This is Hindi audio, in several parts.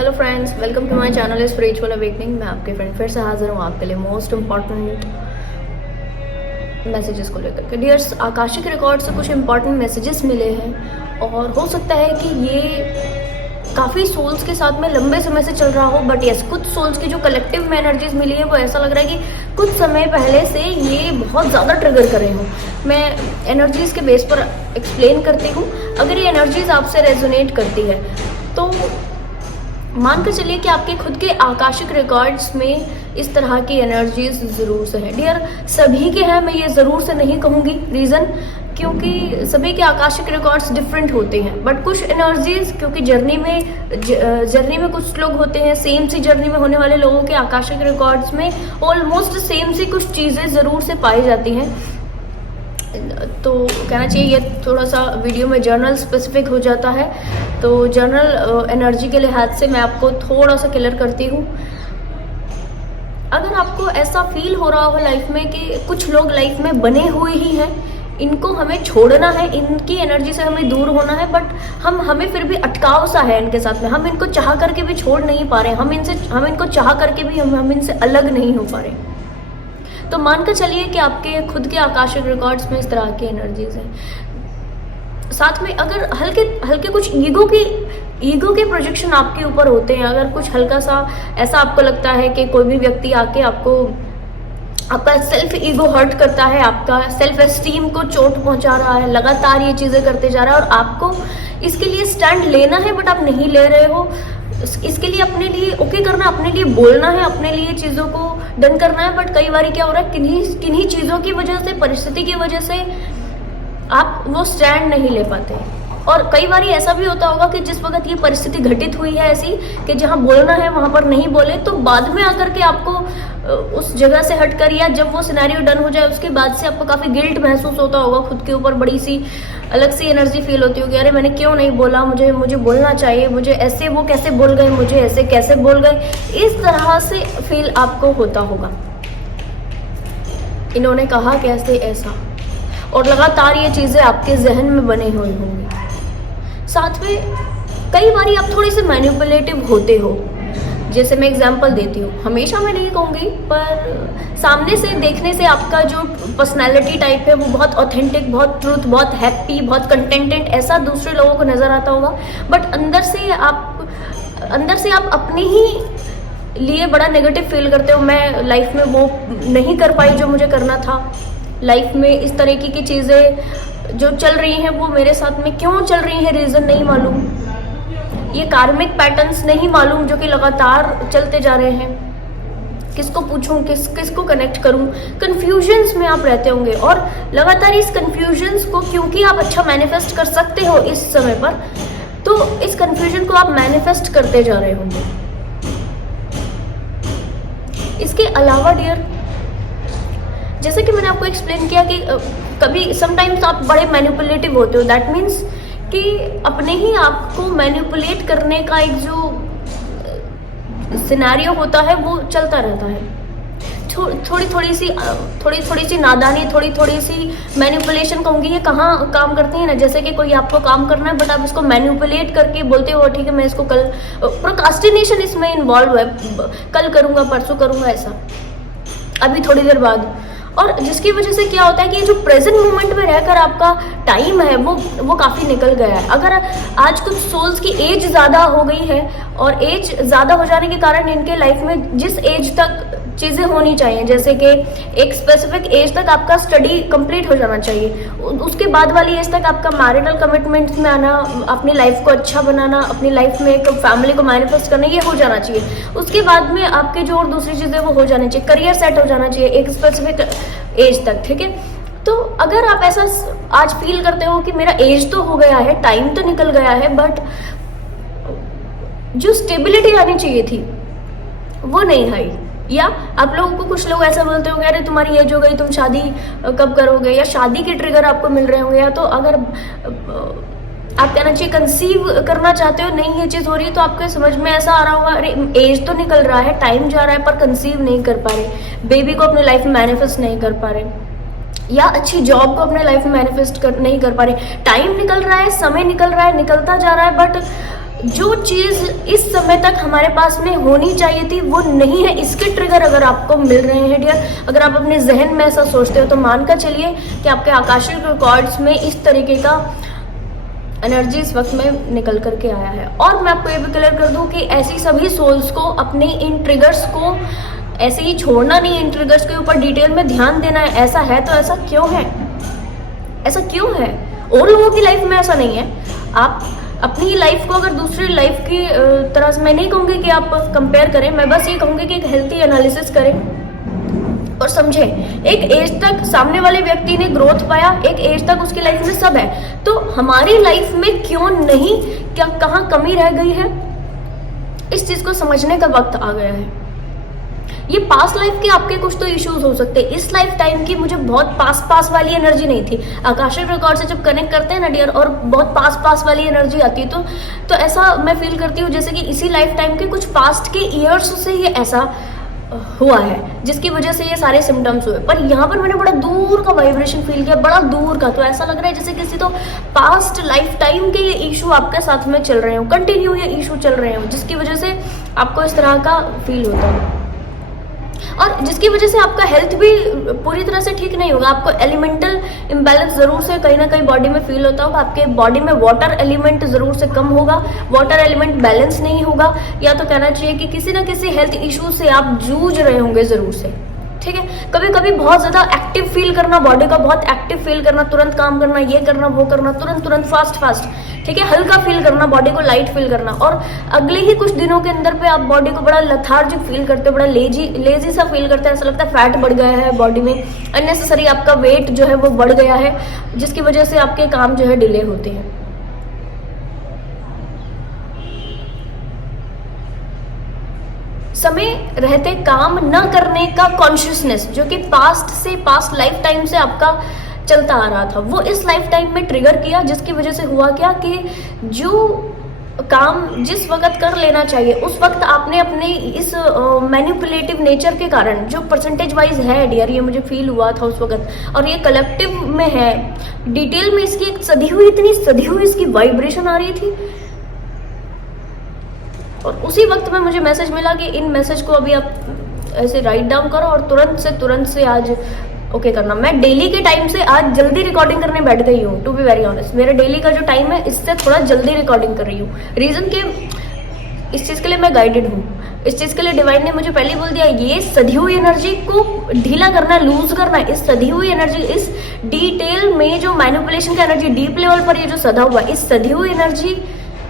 Hello friends, welcome to my channel spiritual awakening. मैं आपके फ्रेंड फिर से हाजिर हूँ आपके लिए मोस्ट इम्पॉर्टेंट मैसेजेस को लेकर के। डियर्स, आकाशिक रिकॉर्ड से कुछ इम्पॉर्टेंट मैसेजेस मिले हैं और हो सकता है कि ये काफ़ी सोल्स के साथ में लंबे समय से चल रहा हो, बट यस, कुछ सोल्स की जो कलेक्टिव में एनर्जीज मिली है वो ऐसा लग रहा है कि कुछ समय पहले से ये बहुत ज़्यादा ट्रिगर कर रहे हो। मैं एनर्जीज के बेस पर एक्सप्लेन करती हूँ। अगर ये एनर्जीज आपसे रेजोनेट करती है तो मान कर चलिए कि आपके खुद के आकाशिक रिकॉर्ड्स में इस तरह की एनर्जीज ज़रूर से है। डियर, सभी के हैं, मैं ये ज़रूर से नहीं कहूँगी। रीज़न क्योंकि सभी के आकाशिक रिकॉर्ड्स डिफरेंट होते हैं, बट कुछ एनर्जीज क्योंकि जर्नी में कुछ लोग होते हैं, सेम सी जर्नी में होने वाले लोगों के आकाशिक रिकॉर्ड्स में ऑलमोस्ट सेम सी कुछ चीज़ें ज़रूर से पाई जाती हैं। तो कहना चाहिए ये थोड़ा सा वीडियो में जर्नल स्पेसिफिक हो जाता है, तो जर्नल एनर्जी के लिहाज से मैं आपको थोड़ा सा क्लियर करती हूँ। अगर आपको ऐसा फील हो रहा हो लाइफ में कि कुछ लोग लाइफ में बने हुए ही हैं, इनको हमें छोड़ना है, इनकी एनर्जी से हमें दूर होना है, बट हमें फिर भी अटकाव सा है इनके साथ में। हम इनको चाह करके भी छोड़ नहीं पा रहे, हम इनको चाह करके भी हम इनसे अलग नहीं हो पा रहे। तो मानकर चलिए कि आपके खुद के आकाशिक रिकॉर्ड्स में इस तरह की एनर्जीज हैं। साथ में अगर हल्के कुछ ईगो के प्रोजेक्शन आपके ऊपर होते हैं, अगर कुछ हल्का सा ऐसा आपको लगता है कि कोई भी व्यक्ति आके आपका सेल्फ ईगो हर्ट करता है, आपका सेल्फ एस्टीम को चोट पहुंचा रहा है, लगातार ये चीज़ें करते जा रहा है और आपको इसके लिए स्टैंड लेना है बट आप नहीं ले रहे हो, इसके लिए अपने लिए ओके करना, अपने लिए बोलना है, अपने लिए चीज़ों को डन करना है, बट कई बार क्या हो रहा है, किन्हीं चीज़ों की वजह से, परिस्थिति की वजह से आप वो स्टैंड नहीं ले पाते। और कई बार ऐसा भी होता होगा कि जिस वक्त ये परिस्थिति घटित हुई है ऐसी कि जहाँ बोलना है वहाँ पर नहीं बोले, तो बाद में आकर के आपको उस जगह से हटकर या जब वो सिनेरियो डन हो जाए उसके बाद से आपको काफ़ी गिल्ट महसूस होता होगा, खुद के ऊपर बड़ी सी अलग सी एनर्जी फील होती होगी, अरे मैंने क्यों नहीं बोला, मुझे बोलना चाहिए, मुझे ऐसे वो कैसे बोल गए, मुझे ऐसे कैसे बोल गए, इस तरह से फील आपको होता होगा। इन्होंने कहा कैसे ऐसा, और लगातार ये चीज़ें आपके जहन में बने हुए होंगी। साथ में कई बार आप थोड़ी सी मैनिपुलेटिव होते हो। जैसे मैं एग्जांपल देती हूँ, हमेशा मैं नहीं कहूँगी, पर सामने से देखने से आपका जो पर्सनैलिटी टाइप है वो बहुत ऑथेंटिक, बहुत ट्रूथ, बहुत हैप्पी, बहुत कंटेंटेड ऐसा दूसरे लोगों को नज़र आता होगा, बट अंदर से आप अपने ही लिए बड़ा नेगेटिव फील करते हो। मैं लाइफ में वो नहीं कर पाई जो मुझे करना था, लाइफ में इस तरीके की चीज़ें जो चल रही हैं वो मेरे साथ में क्यों चल रही हैं, रीज़न नहीं मालूम, ये कार्मिक पैटर्न्स नहीं मालूम जो कि लगातार चलते जा रहे हैं, किसको पूछूं, किसको कनेक्ट करूं, कन्फ्यूजन्स में आप रहते होंगे। और लगातार इस कन्फ्यूजन्स को, क्योंकि आप अच्छा मैनिफेस्ट कर सकते हो इस समय पर, तो इस कन्फ्यूजन को आप मैनिफेस्ट करते जा रहे होंगे। इसके अलावा डियर, जैसे कि मैंने आपको एक्सप्लेन किया कि कभी समटाइम्स आप बड़े मैनिपुलेटिव होते हो, दैट मीन्स कि अपने ही आप को मैनिपुलेट करने का एक जो सिनेरियो होता है वो चलता रहता है। थोड़ी सी नादानी, थोड़ी सी मैनिपुलेशन कहूँगी, ये कहाँ काम करती है ना, जैसे कि कोई आपको काम करना है बट आप इसको मैनिपुलेट करके बोलते हो ठीक है मैं इसको कल, प्रोक्रास्टिनेशन इसमें इन्वॉल्व है, कल करूँगा, परसों करूँगा, ऐसा अभी थोड़ी देर बाद। और जिसकी वजह से क्या होता है कि जो प्रेजेंट मोमेंट में रहकर आपका टाइम है वो काफ़ी निकल गया है। अगर आज कुछ सोल्स की एज ज़्यादा हो गई है और एज ज़्यादा हो जाने के कारण इनके लाइफ में जिस एज तक चीज़ें होनी चाहिए, जैसे कि एक स्पेसिफिक एज तक आपका स्टडी कंप्लीट हो जाना चाहिए, उसके बाद वाली एज तक आपका मैरिटल कमिटमेंट्स में आना, अपनी लाइफ को अच्छा बनाना, अपनी लाइफ में एक फैमिली को मैनिफेस्ट करना, ये हो जाना चाहिए। उसके बाद में आपके जो और दूसरी चीज़ें वो हो जानी चाहिए, करियर सेट हो जाना चाहिए एक स्पेसिफिक एज तक, ठीक है। तो अगर आप ऐसा आज फील करते हो कि मेरा एज तो हो गया है, टाइम तो निकल गया है, बट जो स्टेबिलिटी आनी चाहिए थी वो नहीं आई, या आप लोगों को, कुछ लोग ऐसा बोलते होंगे अरे तुम्हारी एज हो गई, तुम शादी कब करोगे, या शादी के ट्रिगर आपको मिल रहे होंगे, या तो अगर आप कहना चाहिए कंसीव करना चाहते हो, नहीं ये चीज़ हो रही है, तो आपके समझ में ऐसा आ रहा होगा अरे एज तो निकल रहा है, टाइम जा रहा है, पर कंसीव नहीं कर पा रहे, बेबी को अपने लाइफ में मैनिफेस्ट नहीं कर पा रहे, या अच्छी जॉब को अपने लाइफ में मैनिफेस्ट नहीं कर पा रहे। टाइम निकल रहा है, समय निकल रहा है, निकलता जा रहा है, बट जो चीज इस समय तक हमारे पास में होनी चाहिए थी वो नहीं है, इसके ट्रिगर अगर आपको मिल रहे हैं डियर, अगर आप अपने जहन में ऐसा सोचते हो तो मानकर चलिए कि आपके आकाशिक रिकॉर्ड्स में इस तरीके का एनर्जी इस वक्त में निकल करके आया है। और मैं आपको ये भी क्लियर कर दूं कि ऐसी सभी सोल्स को अपने इन ट्रिगर्स को ऐसे ही छोड़ना नहीं, इन ट्रिगर्स के ऊपर डिटेल में ध्यान देना है। ऐसा है तो ऐसा क्यों है, ऐसा क्यों है? और लोगों की लाइफ में ऐसा नहीं है। आप अपनी लाइफ को अगर दूसरी लाइफ की तरह से, मैं नहीं कहूँगी कि आप कंपेयर करें, मैं बस ये कहूँगी कि एक हेल्थी एनालिसिस करें और समझे। एक एज तक सामने वाले व्यक्ति ने ग्रोथ पाया, एक एज तक उसकी लाइफ में सब है, तो हमारी लाइफ में क्यों नहीं, क्या कहाँ कमी रह गई है, इस चीज को समझने का वक्त आ गया है। ये पास्ट लाइफ के आपके कुछ तो इश्यूज हो सकते हैं, इस लाइफ टाइम की मुझे बहुत पास वाली एनर्जी नहीं थी। आकाशिक रिकॉर्ड से जब कनेक्ट करते हैं ना डियर, और बहुत पास वाली एनर्जी आती है तो ऐसा मैं फील करती हूँ जैसे कि इसी लाइफ टाइम के कुछ पास्ट के ईयर्स से ये ऐसा हुआ है, जिसकी वजह से ये सारे सिम्टम्स हुए। पर यहाँ पर मैंने बड़ा दूर का वाइब्रेशन फील किया, बड़ा दूर का, तो ऐसा लग रहा है जैसे किसी तो पास्ट लाइफ टाइम के ये इशू आपके साथ में चल रहे हो, कंटिन्यू ये इशू चल रहे हो, जिसकी वजह से आपको इस तरह का फील होता है और जिसकी वजह से आपका हेल्थ भी पूरी तरह से ठीक नहीं होगा। आपको एलिमेंटल इम्बैलेंस जरूर से कहीं ना कहीं बॉडी में फील होता होगा, आपके बॉडी में वाटर एलिमेंट जरूर से कम होगा, वाटर एलिमेंट बैलेंस नहीं होगा, या तो कहना चाहिए कि किसी ना किसी हेल्थ इशू से आप जूझ रहे होंगे जरूर से। ठीक है, कभी कभी बहुत ज्यादा एक्टिव फील करना, बॉडी का बहुत एक्टिव फील करना, तुरंत काम करना, ये करना वो करना, तुरंत फास्ट, ठीक है, हल्का फील करना, बॉडी को लाइट फील करना, और अगले ही कुछ दिनों के अंदर पे आप बॉडी को बड़ा लथार्जिक फील करते हो, बड़ा लेजी सा फील करते हैं, ऐसा लगता है फैट बढ़ गया है बॉडी में, अननेसेसरी आपका वेट जो है वो बढ़ गया है, जिसकी वजह से आपके काम जो है डिले होते हैं। समय रहते काम न करने का कॉन्शियसनेस, जो कि पास्ट लाइफ टाइम से आपका चलता आ रहा था, वो इस लाइफ टाइम में ट्रिगर किया, जिसकी वजह से हुआ क्या कि जो काम जिस वक्त कर लेना चाहिए उस वक्त आपने अपने इस मैनिपुलेटिव नेचर के कारण, जो परसेंटेज वाइज है डियर, ये मुझे फील हुआ था उस वक्त, और ये कलेक्टिव में है, डिटेल में इसकी एक इतनी सधी हुई इसकी वाइब्रेशन आ रही थी। और उसी वक्त में मुझे मैसेज मिला कि इन मैसेज को अभी आप ऐसे राइट डाउन करो और तुरंत से आज ओके करना। मैं डेली के टाइम से आज जल्दी रिकॉर्डिंग करने बैठ गई हूँ, टू बी वेरी ऑनेस्ट। मेरा डेली का जो टाइम है इससे थोड़ा जल्दी रिकॉर्डिंग कर रही हूँ, रीजन के इस चीज के लिए मैं गाइडेड हूँ, इस चीज के लिए डिवाइन ने मुझे पहले ही बोल दिया, ये सधी हुई एनर्जी को ढीला करना, लूज करना, इस सधी हुई एनर्जी, इस डिटेल में जो मैनिपुलेशन का एनर्जी डीप लेवल पर ये जो सधा हुआ, इस सधी हुई एनर्जी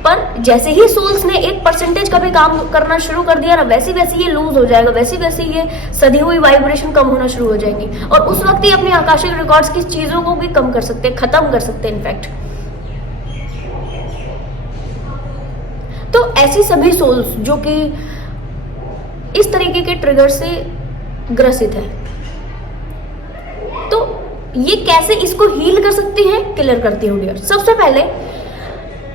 पर जैसे ही सोल्स ने 1% का भी काम करना शुरू कर दिया ना, वैसे ये लूज हो जाएगा, वैसे ये सधी हुई वाइब्रेशन कम होना शुरू हो जाएंगी, और उस वक्त ही अपने आकाशिक रिकॉर्ड्स की चीजों को भी कम कर सकते हैं, खत्म कर सकते हैं इनफैक्ट। तो ऐसी सभी सोल्स जो कि इस तरीके के ट्रिगर से ग्रसित है, तो ये कैसे इसको हील कर सकती है, क्लियर करती हूँ डियर। सबसे पहले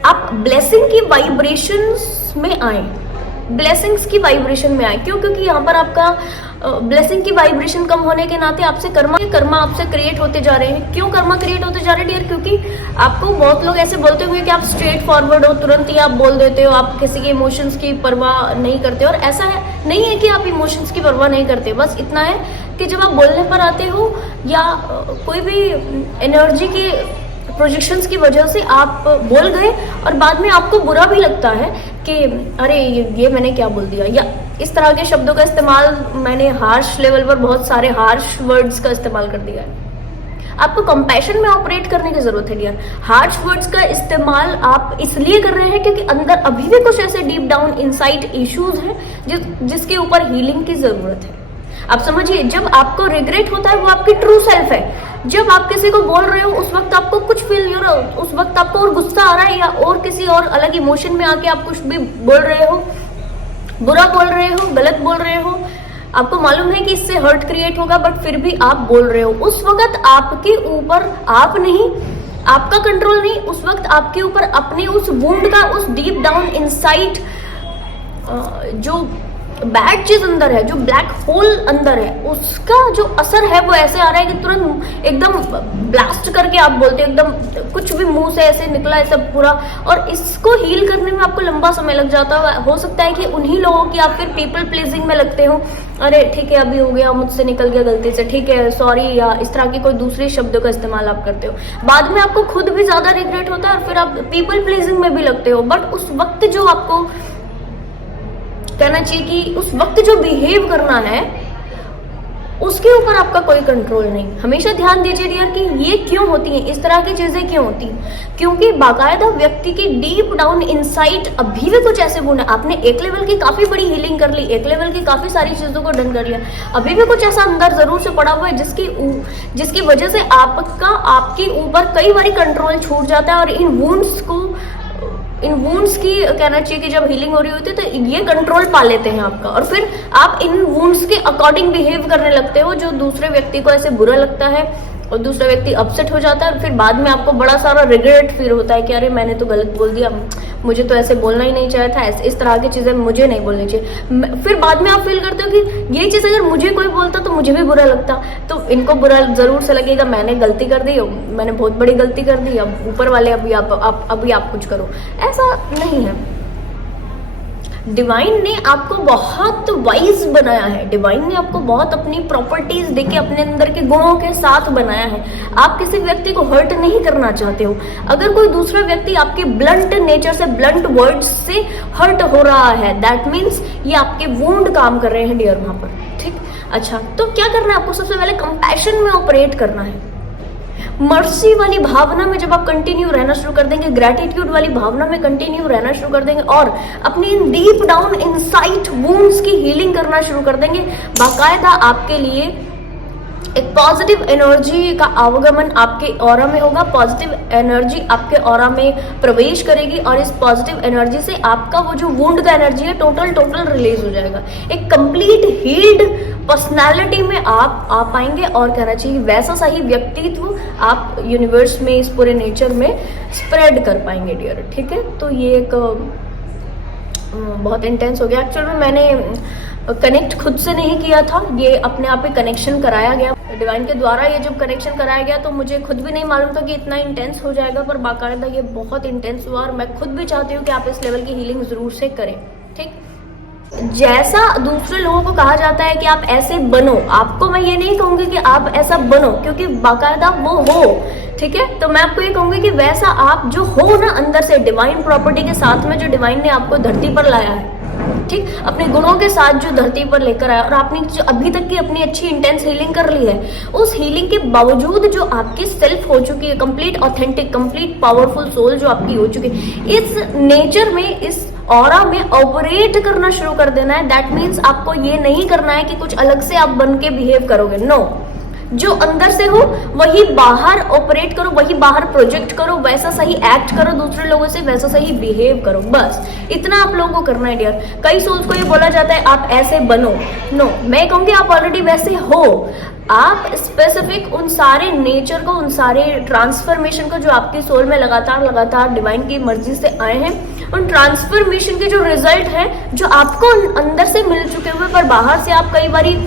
आप ब्लेसिंग की वाइब्रेशंस में आए, ब्लेसिंग्स की वाइब्रेशन में आए। क्यों? क्योंकि यहाँ पर आपका ब्लेसिंग की वाइब्रेशन कम होने के नाते आपसे कर्मा आपसे क्रिएट होते जा रहे हैं। क्यों कर्मा क्रिएट होते जा रहे हैं डियर? क्योंकि आपको बहुत लोग ऐसे बोलते हुए कि आप स्ट्रेट फॉरवर्ड हो, तुरंत ही आप बोल देते हो, आप किसी के इमोशंस की परवाह नहीं करते। और ऐसा नहीं है कि आप इमोशंस की परवाह नहीं करते, बस इतना है कि जब आप बोलने पर आते हो या कोई भी एनर्जी की प्रोजेक्शंस की वजह से आप बोल गए और बाद में आपको बुरा भी लगता है कि अरे ये मैंने क्या बोल दिया, या इस तरह के शब्दों का इस्तेमाल, मैंने हार्श लेवल पर बहुत सारे हार्श वर्ड्स का इस्तेमाल कर दिया है। आपको कंपैशन में ऑपरेट करने की जरूरत है डियर। हार्श वर्ड्स का इस्तेमाल आप इसलिए कर रहे हैं क्योंकि अंदर अभी भी कुछ ऐसे डीप डाउन इनसाइड इश्यूज हैं जिसके ऊपर हीलिंग की जरूरत है। आप समझिए, जब आपको रिग्रेट होता है वो आपकी ट्रू सेल्फ है। जब आप किसी को बोल रहे हो उस वक्त आपको कुछ फील हो रहा हो, उस वक्त आपको और गुस्सा आ रहा है या और किसी और अलग इमोशन में आके आप कुछ भी बोल रहे हो, बुरा बोल रहे हो, गलत बोल रहे हो, आपको मालूम है कि इससे हर्ट क्रिएट होगा, बट फिर भी आप बोल रहे हो। उस वक्त आपके ऊपर आप नहीं, आपका कंट्रोल नहीं, उस वक्त आपके ऊपर अपने उस वुंड का, उस डीप डाउन इनसाइड जो बैड चीज अंदर है, जो ब्लैक होल अंदर है, उसका जो असर है वो ऐसे आ रहा है कि तुरंत एकदम ब्लास्ट करके आप बोलते हो, एकदम कुछ भी मुंह से ऐसे निकला है सब पूरा। और इसको हील करने में आपको लंबा समय लग जाता है। हो सकता है कि उन्हीं लोगों की आप फिर पीपल प्लीजिंग में लगते हो, अरे ठीक है अभी हो गया, मुझसे निकल गया गलती से, ठीक है सॉरी, या इस तरह की कोई दूसरी शब्दों का इस्तेमाल आप करते हो। बाद में आपको खुद भी ज्यादा रिग्रेट होता है और फिर आप पीपल प्लीजिंग में भी लगते हो। बट उस वक्त जो आपको कहना चाहिए कि उस वक्त जो बिहेव करना है उसके ऊपर आपका कोई कंट्रोल नहीं। हमेशा ध्यान दीजिए डियर कि ये क्यों होती हैं, इस तरह की चीजें क्यों होती हैं, क्योंकि बाकायदा व्यक्ति की डीप डाउन इनसाइट अभी भी कुछ ऐसे गुण है। आपने एक लेवल की काफी बड़ी हीलिंग कर ली, एक लेवल की काफी सारी चीजों को डन कर लिया, अभी भी कुछ ऐसा अंदर जरूर से पड़ा हुआ है जिसकी वजह से आपके ऊपर कई बार कंट्रोल छूट जाता है। और इन वुंड्स की कहना चाहिए कि जब हीलिंग हो रही होती है तो ये कंट्रोल पा लेते हैं आपका, और फिर आप इन वुंड्स के अकॉर्डिंग बिहेव करने लगते हो, जो दूसरे व्यक्ति को ऐसे बुरा लगता है और दूसरा व्यक्ति अपसेट हो जाता है। और फिर बाद में आपको बड़ा सारा रिग्रेट फील होता है कि अरे मैंने तो गलत बोल दिया, मुझे तो ऐसे बोलना ही नहीं चाहिए था, इस तरह की चीजें मुझे नहीं बोलनी चाहिए। फिर बाद में आप फील करते हो कि ये चीज अगर मुझे कोई बोलता तो मुझे भी बुरा लगता, तो इनको बुरा जरूर से लगेगा, मैंने गलती कर दी, मैंने बहुत बड़ी गलती कर दी, अब ऊपर वाले अभी आप कुछ करो। ऐसा नहीं है। डिवाइन ने आपको बहुत वाइज बनाया है, डिवाइन ने आपको बहुत अपनी प्रॉपर्टीज देके अपने अंदर के गुणों के साथ बनाया है। आप किसी व्यक्ति को हर्ट नहीं करना चाहते हो। अगर कोई दूसरा व्यक्ति आपके ब्लंट नेचर से, ब्लंट वर्ड्स से हर्ट हो रहा है, दैट मीन्स ये आपके वुंड काम कर रहे हैं डियर वहां पर। ठीक, अच्छा तो क्या करना है आपको? सबसे पहले कंपैशन में ऑपरेट करना है। मर्सी वाली भावना में जब आप कंटिन्यू रहना शुरू कर देंगे, ग्रेटिट्यूड वाली भावना में कंटिन्यू रहना शुरू कर देंगे और अपनी डीप डाउन इनसाइट वुंड्स की हीलिंग करना शुरू कर देंगे, बाकायदा आपके लिए एक पॉजिटिव एनर्जी का आवागमन आपके ऑरा में होगा। पॉजिटिव एनर्जी आपके ऑरा में प्रवेश करेगी और इस पॉजिटिव एनर्जी से आपका वो जो वुंड का एनर्जी है टोटल रिलीज हो जाएगा। एक कंप्लीट हील्ड पर्सनालिटी में आप आ पाएंगे और कहना चाहिए वैसा सही व्यक्तित्व आप यूनिवर्स में, इस पूरे नेचर में स्प्रेड कर पाएंगे डियर। ठीक है, तो ये एक बहुत इंटेंस हो गया। एक्चुअली में मैंने कनेक्ट खुद से नहीं किया था, ये अपने आप ही कनेक्शन कराया गया डिवाइन के द्वारा। ये जब कनेक्शन कराया गया तो मुझे खुद भी नहीं मालूम था कि इतना इंटेंस हो जाएगा, पर बाकायदा ये बहुत इंटेंस हुआ और मैं खुद भी चाहती हूँ कि आप इस लेवल की हीलिंग जरूर से करें। ठीक, जैसा दूसरे लोगों को कहा जाता है कि आप ऐसे बनो, आपको मैं ये नहीं कहूंगी कि आप ऐसा बनो, क्योंकि बाकायदा वो हो। ठीक है, तो मैं आपको ये कहूंगी कि वैसा आप जो हो ना अंदर से, डिवाइन प्रॉपर्टी के साथ में जो डिवाइन ने आपको धरती पर लाया है, ठीक, अपने गुणों के साथ जो धरती पर लेकर आया और आपने जो अभी तक की अपनी अच्छी इंटेंस हीलिंग कर ली है, उस हीलिंग के बावजूद जो आपकी सेल्फ हो चुकी है, complete authentic, complete powerful soul जो आपकी हो चुकी है, इस नेचर में, इस ऑरा में ऑपरेट करना शुरू कर देना है। दैट मीन्स आपको ये नहीं करना है कि कुछ अलग से आप बन के बिहेव करोगे। नो, जो अंदर से हो वही बाहर ऑपरेट करो, वही बाहर प्रोजेक्ट करो, वैसा सही एक्ट करो दूसरे लोगों से, वैसा सही बिहेव करो, बस इतना आप लोगों को करना है डियर। कई सोल्स को ये बोला जाता है आप ऐसे बनो, नो, मैं कहूंगी आप ऑलरेडी वैसे हो। आप स्पेसिफिक उन सारे नेचर को, उन सारे ट्रांसफॉर्मेशन को जो आपकी सोल में लगातार डिवाइन की मर्जी से आए हैं, उन ट्रांसफॉर्मेशन के जो रिजल्ट है, जो आपको अंदर से मिल चुके हुए पर बाहर से आप कई बारी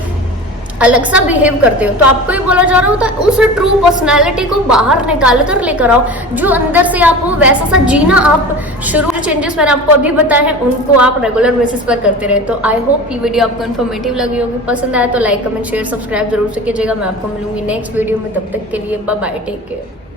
अलग सा बिहेव करते हो, तो आपको ये बोला जा रहा होता है उस ट्रू पर्सनालिटी को बाहर निकाल कर लेकर आओ, जो अंदर से आप हो वैसा सा जीना आप शुरू। जो चेंजेस मैंने आपको अभी बताए हैं उनको आप रेगुलर बेसिस पर करते रहे। तो आई होप ये वीडियो आपको इन्फॉर्मेटिव लगी होगी। पसंद आया तो लाइक, कमेंट, शेयर, सब्सक्राइब जरूर से कीजिएगा। मैं आपको मिलूंगी नेक्स्ट वीडियो में, तब तक के लिए बाय बाय, टेक केयर।